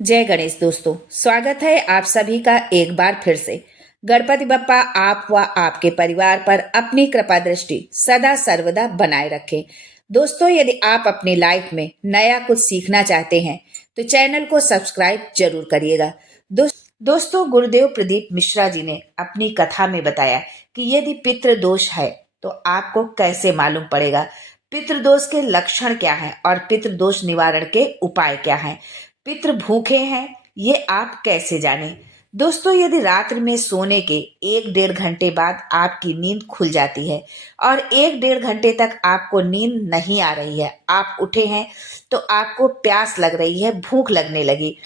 जय गणेश दोस्तों, स्वागत है आप सभी का एक बार फिर से। गणपति बप्पा आप व आपके परिवार पर अपनी कृपा दृष्टि सदा सर्वदा बनाए रखें। दोस्तों, यदि आप अपनी लाइफ में नया कुछ सीखना चाहते हैं तो चैनल को सब्सक्राइब जरूर करिएगा। दोस्तों, गुरुदेव प्रदीप मिश्रा जी ने अपनी कथा में बताया कि यदि पितृ दोष है तो आपको कैसे मालूम पड़ेगा, पितृदोष के लक्षण क्या हैं और पितृदोष निवारण के उपाय क्या हैं, पितृ भूखे हैं ये आप कैसे जानें। दोस्तों, यदि रात्रि में सोने के 1-1.5 घंटे बाद आपकी नींद खुल जाती है और 1-1.5 घंटे तक आपको नींद नहीं आ रही है, आप उठे हैं तो आपको प्यास लग रही है, भूख लगने लगी,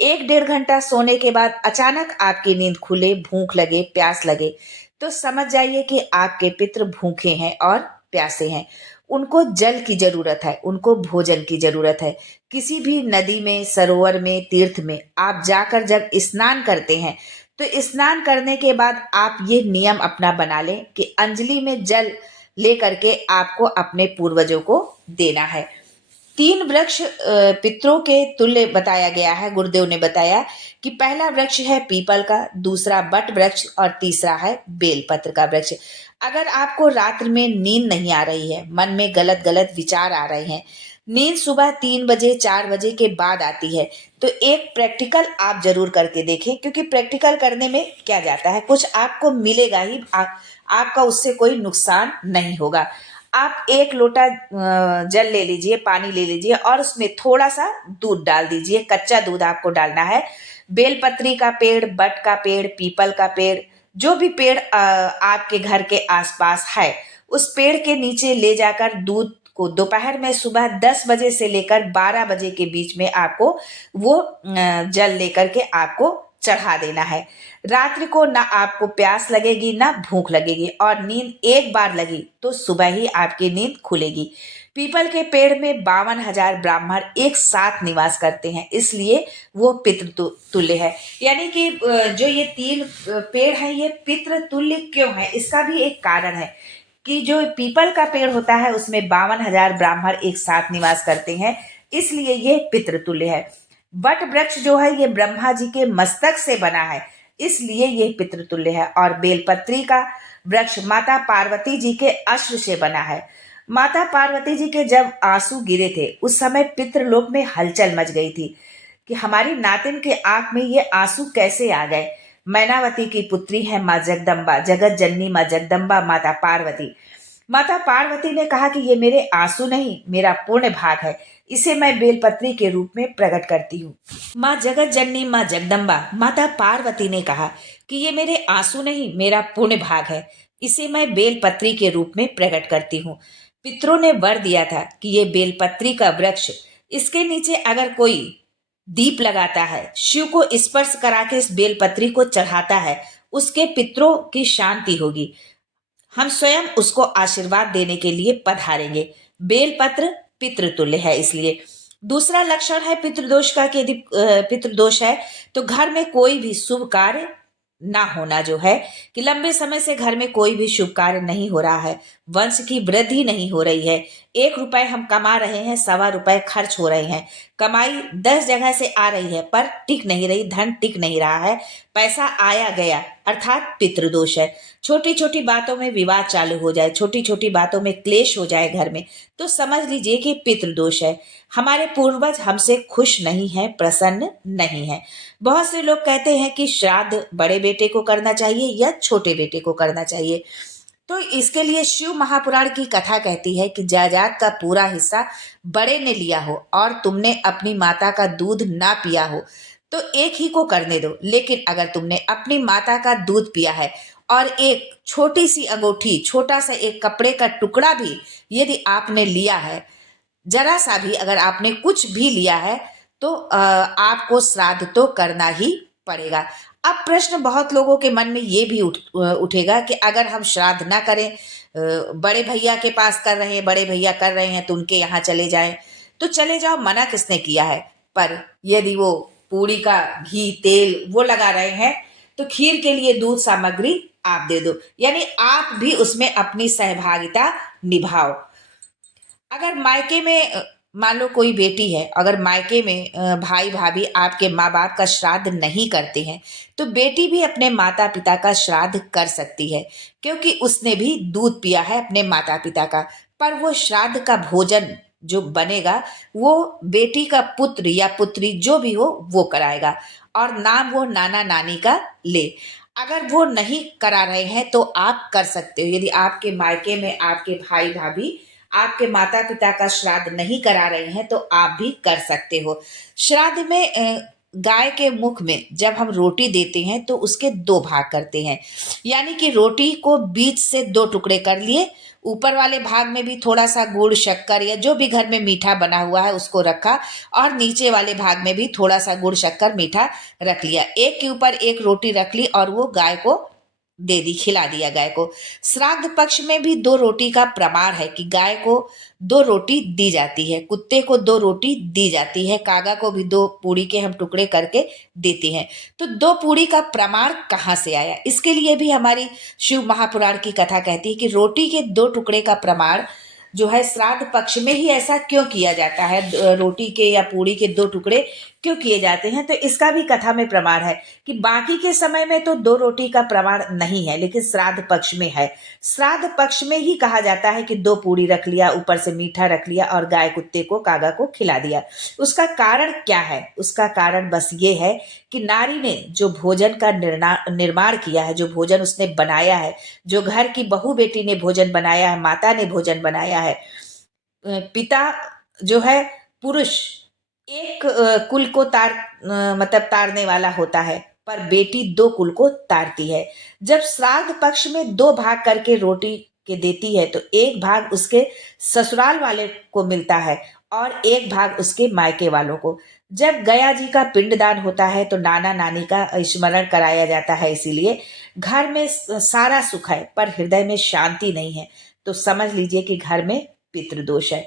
1-1.5 घंटा सोने के बाद अचानक आपकी नींद खुले, भूख लगे, प्यास लगे, तो समझ जाइए कि आपके पितृ भूखे हैं और प्यासे हैं। उनको जल की जरूरत है, उनको भोजन की जरूरत है। किसी भी नदी में, सरोवर में, तीर्थ में आप जाकर जब स्नान करते हैं तो स्नान करने के बाद आप ये नियम अपना बना लें कि अंजलि में जल लेकर के आपको अपने पूर्वजों को देना है। 3 वृक्ष पितरों के तुल्य बताया गया है। गुरुदेव ने बताया कि पहला वृक्ष है पीपल का, दूसरा बट वृक्ष और तीसरा है बेलपत्र का वृक्ष। अगर आपको रात्रि में नींद नहीं आ रही है, मन में गलत गलत विचार आ रहे हैं, नींद सुबह 3 बजे 4 बजे के बाद आती है, तो एक प्रैक्टिकल आप जरूर करके देखें, क्योंकि प्रैक्टिकल करने में क्या जाता है, कुछ आपको मिलेगा ही, आपका उससे कोई नुकसान नहीं होगा। आप 1 लोटा जल ले लीजिए, पानी ले लीजिए और उसमें थोड़ा सा दूध डाल दीजिए, कच्चा दूध आपको डालना है। बेलपत्री का पेड़, बट का पेड़, पीपल का पेड़, जो भी पेड़ आपके घर के आसपास है, उस पेड़ के नीचे ले जाकर दूध को दोपहर में सुबह 10 बजे से लेकर 12 बजे के बीच में आपको वो जल लेकर के आपको चढ़ा देना है। रात्रि को ना आपको प्यास लगेगी ना भूख लगेगी, और नींद एक बार लगी तो सुबह ही आपकी नींद खुलेगी। पीपल के पेड़ में 52,000 ब्राह्मण एक साथ निवास करते हैं, इसलिए वो पितृ तुल्य है। यानी कि जो ये 3 पेड़ हैं ये पितृ तुल्य क्यों है, इसका भी एक कारण है कि जो पीपल का पेड़ होता है उसमें 52,000 ब्राह्मण एक साथ निवास करते हैं, इसलिए ये पितृतुल्य है। वट वृक्ष जो है ये ब्रह्मा जी के मस्तक से बना है, इसलिए ये पितृतुल्य है। और बेलपत्री का वृक्ष माता पार्वती जी के अश्र से बना है। माता पार्वती जी के जब आंसू गिरे थे उस समय पितृलोक में हलचल मच गई थी कि हमारी नातिन के आंख में ये आंसू कैसे आ गए। मैनावती की पुत्री है माँ जगदम्बा, जगत जननी माँ जगदम्बा, माता पार्वती। माता पार्वती ने कहा कि ये मेरे आंसू नहीं, मेरा पुण्य भाग है, इसे मैं बेलपत्री के रूप में प्रकट करती हूँ। माँ जगत जननी माँ जगदम्बा माता पार्वती ने कहा कि ये मेरे आंसू नहीं, मेरा पुण्य भाग है, इसे मैं बेलपत्री के रूप में प्रकट करती हूँ। पितरों ने वर दिया था कि ये बेलपत्री का वृक्ष, इसके नीचे अगर कोई दीप लगाता है, शिव को स्पर्श करा के इस बेलपत्री को चढ़ाता है, उसके पितरों की शांति होगी, हम स्वयं उसको आशीर्वाद देने के लिए पधारेंगे। बेलपत्र पितृतुल्य है इसलिए। दूसरा लक्षण है पितृदोष का कि यदि पितृदोष है तो घर में कोई भी शुभ कार्य ना होना, जो है कि लंबे समय से घर में कोई भी शुभ कार्य नहीं हो रहा है, वंश की वृद्धि नहीं हो रही है, 1 रुपए हम कमा रहे हैं, 1.25 रुपए खर्च हो रहे हैं, कमाई 10 जगह से आ रही है पर टिक नहीं रही, धन टिक नहीं रहा है, पैसा आया गया, अर्थात पितृदोष है। छोटी छोटी बातों में विवाद चालू हो जाए, छोटी छोटी बातों में क्लेश हो जाए घर में, तो समझ लीजिए कि पितृदोष है। हमारे पूर्वज हमसे खुश नहीं है, प्रसन्न नहीं है। बहुत से लोग कहते हैं कि श्राद्ध बड़े बेटे को करना चाहिए या छोटे बेटे को करना चाहिए, तो इसके लिए शिव महापुराण की कथा कहती है कि जायदाद का पूरा हिस्सा बड़े ने लिया हो और तुमने अपनी माता का दूध ना पिया हो तो एक ही को करने दो, लेकिन अगर तुमने अपनी माता का दूध पिया है और एक छोटी सी अंगूठी, छोटा सा एक कपड़े का टुकड़ा भी यदि आपने लिया है, जरा सा भी अगर आपने कुछ भी लिया है, तो आपको श्राद्ध तो करना ही पड़ेगा। अब प्रश्न बहुत लोगों के मन में ये भी उठेगा कि अगर हम श्राद्ध ना करें, बड़े भैया के पास कर रहे हैं, बड़े भैया कर रहे हैं तो उनके यहाँ चले जाएं, तो चले जाओ, मना किसने किया है। पर यदि वो पूड़ी का घी तेल वो लगा रहे हैं तो खीर के लिए दूध सामग्री आप दे दो, यानी आप भी उसमें अपनी सहभागिता निभाओ। अगर मायके में मान लो कोई बेटी है, अगर मायके में भाई भाभी आपके माँ बाप का श्राद्ध नहीं करते हैं, तो बेटी भी अपने माता पिता का श्राद्ध कर सकती है, क्योंकि उसने भी दूध पिया है अपने माता पिता का। पर वो श्राद्ध का भोजन जो बनेगा, वो बेटी का पुत्र या पुत्री जो भी हो वो कराएगा, और नाम वो नाना नानी का ले। अगर वो नहीं करा रहे हैं तो आप कर सकते हो। यदि आपके मायके में आपके भाई भाभी आपके माता पिता का श्राद्ध नहीं करा रहे हैं तो आप भी कर सकते हो। श्राद्ध में गाय के मुख में जब हम रोटी देते हैं तो उसके दो भाग करते हैं, यानी कि रोटी को बीच से दो टुकड़े कर लिए, ऊपर वाले भाग में भी थोड़ा सा गुड़ शक्कर या जो भी घर में मीठा बना हुआ है उसको रखा, और नीचे वाले भाग में भी थोड़ा सा गुड़ शक्कर मीठा रख लिया, एक के ऊपर एक रोटी रख ली और वो गाय को दे दी, खिला दिया गाय को। श्राद्ध पक्ष में भी दो रोटी का प्रमाण है कि गाय को दो रोटी दी जाती है, कुत्ते को दो रोटी दी जाती है, कागा को भी दो पूड़ी के हम टुकड़े करके देते हैं। तो दो पूड़ी का प्रमाण कहाँ से आया, इसके लिए भी हमारी शिव महापुराण की कथा कहती है कि रोटी के दो टुकड़े का प्रमाण जो है श्राद्ध पक्ष में ही ऐसा क्यों किया जाता है, रोटी के या पूड़ी के दो टुकड़े क्यों किए जाते हैं, तो इसका भी कथा में प्रमाण है कि बाकी के समय में तो दो रोटी का प्रमाण नहीं है, लेकिन श्राद्ध पक्ष में है। श्राद्ध पक्ष में ही कहा जाता है कि दो पूड़ी रख लिया, ऊपर से मीठा रख लिया और गाय कुत्ते को कागा को खिला दिया। उसका कारण क्या है? उसका कारण बस ये है कि नारी ने जो भोजन का निर्माण किया है, जो भोजन उसने बनाया है, जो घर की बहू बेटी ने भोजन बनाया है, माता ने भोजन बनाया है, पिता जो है पुरुष एक कुल को मतलब तारने वाला होता है, पर बेटी दो कुल को तारती है। जब श्राद्ध पक्ष में दो भाग करके रोटी के देती है तो एक भाग उसके ससुराल वाले को मिलता है और एक भाग उसके मायके वालों को। जब गया जी का पिंडदान होता है तो नाना नानी का स्मरण कराया जाता है, इसीलिए घर में सारा सुख है पर हृदय में शांति नहीं है, तो समझ लीजिए कि घर में पितृदोष है।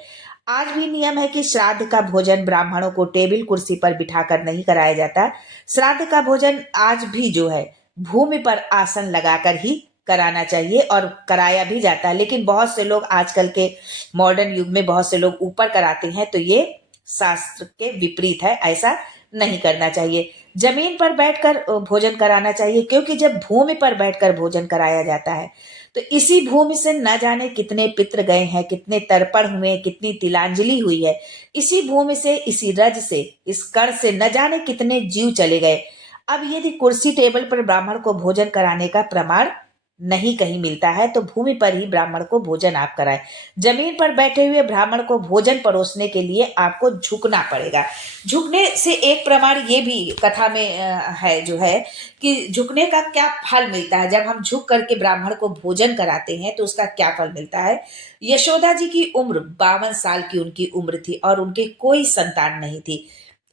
आज भी नियम है कि श्राद्ध का भोजन ब्राह्मणों को टेबल कुर्सी पर बिठाकर नहीं कराया जाता। श्राद्ध का भोजन आज भी जो है भूमि पर आसन लगाकर ही कराना चाहिए और कराया भी जाता है, लेकिन बहुत से लोग आजकल के मॉडर्न युग में बहुत से लोग ऊपर कराते हैं, तो ये शास्त्र के विपरीत है, ऐसा नहीं करना चाहिए। जमीन पर बैठकर भोजन कराना चाहिए, क्योंकि जब भूमि पर बैठकर भोजन कराया जाता है तो इसी भूमि से न जाने कितने पितृ गए हैं, कितने तर्पण हुए, कितनी तिलांजलि हुई है। इसी भूमि से, इसी रज से, इस कण से न जाने कितने जीव चले गए। अब यदि कुर्सी टेबल पर ब्राह्मण को भोजन कराने का प्रमाण नहीं कहीं मिलता है तो भूमि पर ही ब्राह्मण को भोजन आप कराएं। जमीन पर बैठे हुए ब्राह्मण को भोजन परोसने के लिए आपको झुकना पड़ेगा। झुकने से एक प्रमाण ये भी कथा में है जो है कि झुकने का क्या फल मिलता है। जब हम झुक करके ब्राह्मण को भोजन कराते हैं तो उसका क्या फल मिलता है। यशोदा जी की उम्र 52 साल की उनकी उम्र थी और उनके कोई संतान नहीं थी।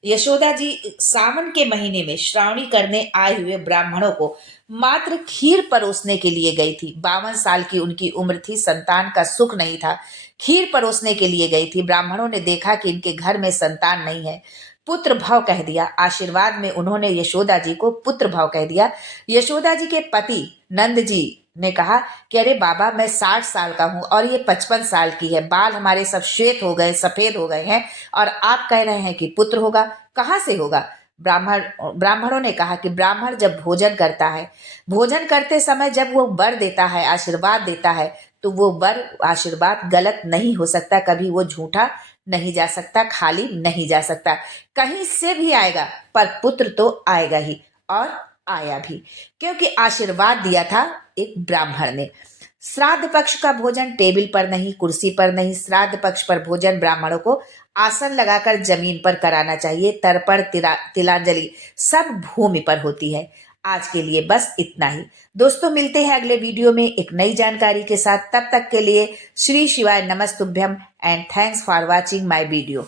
यशोदा जी सावन के महीने में श्रावणी करने आए हुए ब्राह्मणों को मात्र खीर परोसने के लिए गई थी। 52 साल की उनकी उम्र थी, संतान का सुख नहीं था, खीर परोसने के लिए गई थी। ब्राह्मणों ने देखा कि इनके घर में संतान नहीं है, पुत्र भाव कह दिया। आशीर्वाद में उन्होंने यशोदा जी को पुत्र भाव कह दिया। यशोदा जी के पति नंद जी ने कहा कि अरे बाबा, मैं 60 साल का हूं और ये 55 साल की है, बाल हमारे सब श्वेत हो गए, सफेद हो गए हैं, और आप कह रहे हैं कि पुत्र होगा, कहाँ से होगा। ब्राह्मणों ने कहा कि ब्राह्मण जब भोजन करता है, भोजन करते समय जब वो वर देता है, आशीर्वाद देता है, तो वो वर आशीर्वाद गलत नहीं हो सकता, कभी वो झूठा नहीं जा सकता, खाली नहीं जा सकता, कहीं से भी आएगा, पर पुत्र तो आएगा ही, और आया भी, क्योंकि आशीर्वाद दिया था एक ब्राह्मण ने। श्राद्ध पक्ष का भोजन टेबल पर नहीं, कुर्सी पर नहीं, श्राद्ध पक्ष पर भोजन ब्राह्मणों को आसन लगाकर जमीन पर कराना चाहिए। तर्पण तिलांजलि सब भूमि पर होती है। आज के लिए बस इतना ही दोस्तों, मिलते हैं अगले वीडियो में एक नई जानकारी के साथ। तब तक के लिए श्री शिवाय नमस्तुभ्यम and thanks for watching my video.